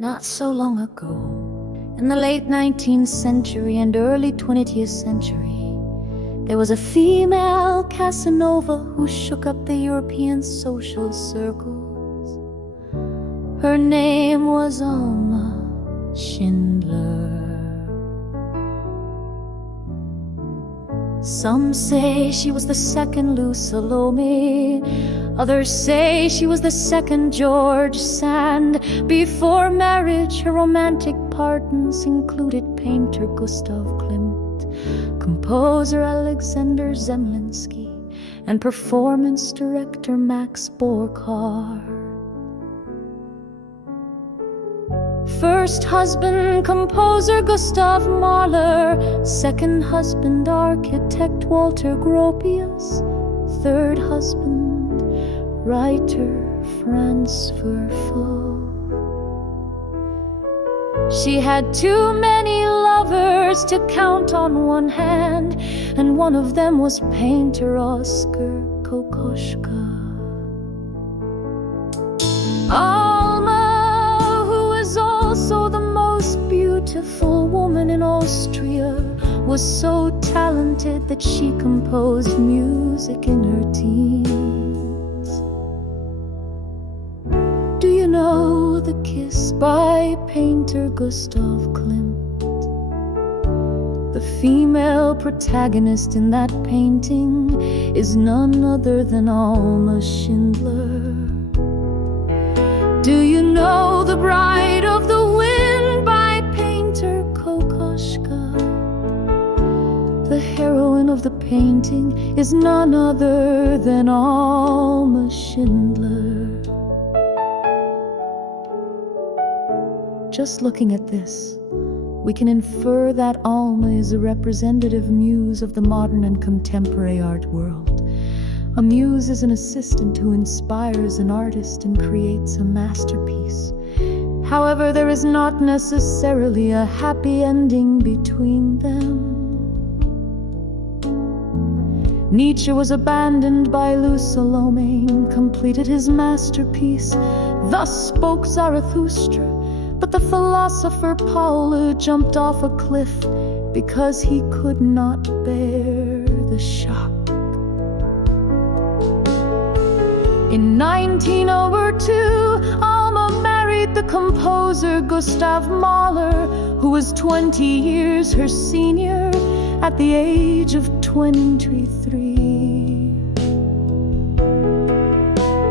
Not so long ago, in the late 19th century and early 20th century, there was a female Casanova who shook up the European social circles. Her name was Alma Schindler. Some say she was the second Lou Salome. Others say she was the second George Sand. Before marriage, her romantic partners included painter Gustav Klimt, composer Alexander Zemlinsky, and performance director Max Borkar. First husband, composer Gustav Mahler. Second husband, architect Walter Gropius. Third husband, writer Franz Werfel. She had too many lovers to count on one hand, and one of them was painter Oskar Kokoschka. Alma, who was also the most beautiful woman in Austria, was so talented that she composed music in her teens. Do you know The Kiss by painter Gustav Klimt? The female protagonist in that painting is none other than Alma Schindler. Do you know The Bride of the Wind by painter Kokoschka? The heroine of the painting is none other than Alma Schindler. Just looking at this, we can infer that Alma is a representative muse of the modern and contemporary art world. A muse is an assistant who inspires an artist and creates a masterpiece. However, there is not necessarily a happy ending between them. Nietzsche was abandoned by Lou Salome and completed his masterpiece. Thus spoke Zarathustra, but the philosopher Paul jumped off a cliff because he could not bear the shock. In 1902, Alma married the composer Gustav Mahler, who was 20 years her senior at the age of 23.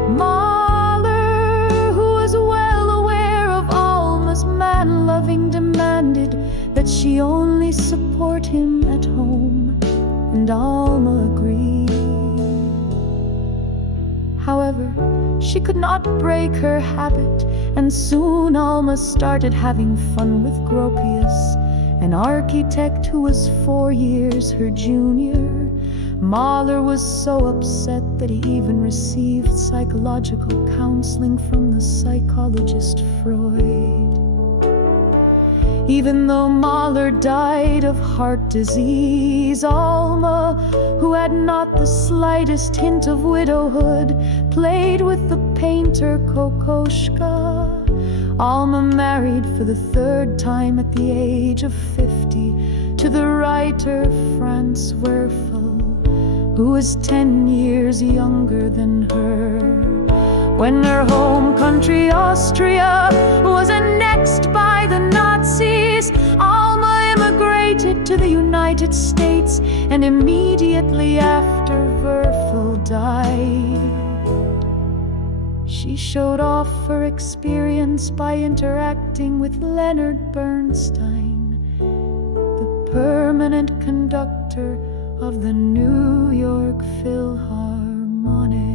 Mahler, who was well aware of Alma's man-loving, demanded that she only support him at home, and Alma agreed. However, she could not break her habit, and soon Alma started having fun with Gropius, an architect who was 4 years her junior. Mahler was so upset that he even received psychological counseling from the psychologist Freud. Even though Mahler died of heart disease, Alma, who had not the slightest hint of widowhood, played with the painter Kokoschka. Alma married for the third time at the age of 50 to the writer Franz Werfel, who was 10 years younger than her. When her home country Austria was annexed by the Nazis, Alma immigrated to the United States, and immediately after Werfel died, she showed off her experience by interacting with Leonard Bernstein, the permanent conductor of the New York Philharmonic.